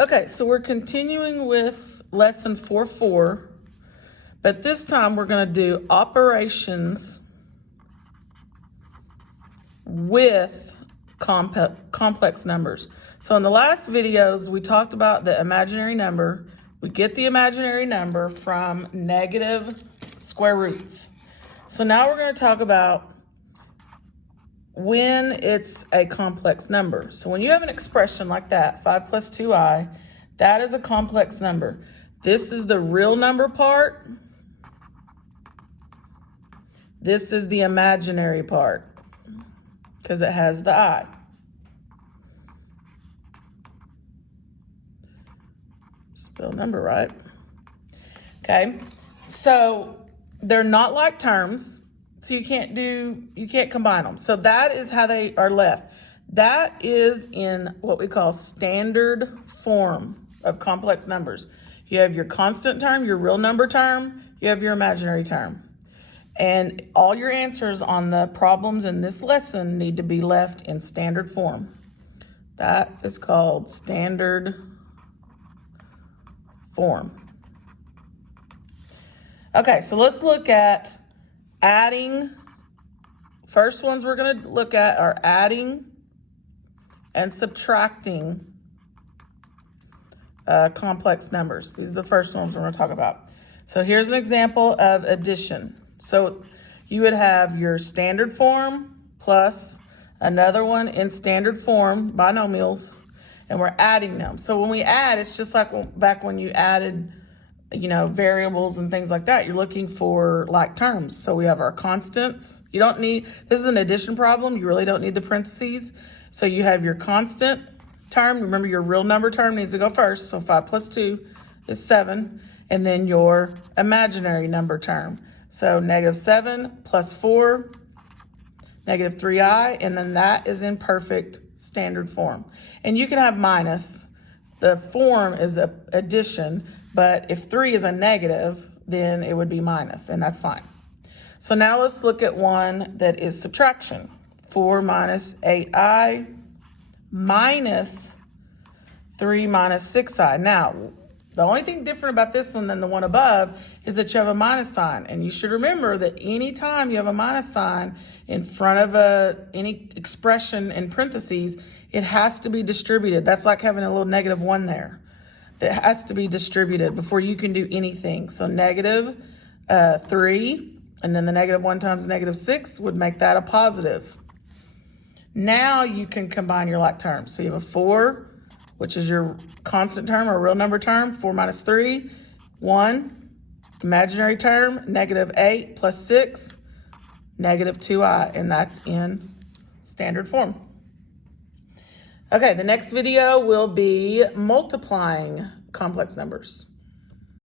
Okay, so we're continuing with lesson 4.4, but this time we're going to do operations with complex numbers. So in the last videos, we talked about the imaginary number. We get the imaginary number from negative square roots. So now we're going to talk about when it's a complex number. So when you have an expression like that, 5 plus 2i, that is a complex number. This is the real number part. This is the imaginary part because it has the I. Spell number right. Okay, so they're not like terms. So you can't combine them. So that is how they are left. That is in what we call standard form of complex numbers. You have your constant term, your real number term, you have your imaginary term. And all your answers on the problems in this lesson need to be left in standard form. That is called standard form. Okay, so let's look at adding. First ones we're going to look at are adding and subtracting complex numbers. These are the first ones we're going to talk about. So here's an example of addition. So you would have your standard form plus another one in standard form, binomials, and we're adding them. So when we add, it's just like back when you added variables and things like that. You're looking for like terms. So we have our constants. You don't need, this is an addition problem. You really don't need the parentheses. So you have your constant term. Remember, your real number term needs to go first. So 5 plus 2 is 7. And then your imaginary number term. So -7 plus 4, -3i, and then that is in perfect standard form. And you can have minus. The form is a addition. But if 3 is a negative, then it would be minus, and that's fine. So now let's look at one that is subtraction. 4 minus 8i minus 3 minus 6i. Now, the only thing different about this one than the one above is that you have a minus sign. And you should remember that anytime you have a minus sign in front of any expression in parentheses, it has to be distributed. That's like having a little -1 there. It has to be distributed before you can do anything. So -3, and then the -1 times -6 would make that a positive. Now you can combine your like terms. So you have a 4, which is your constant term or real number term, 4 minus 3, 1. Imaginary term, -8 plus 6, -2i, and that's in standard form. Okay, the next video will be multiplying complex numbers.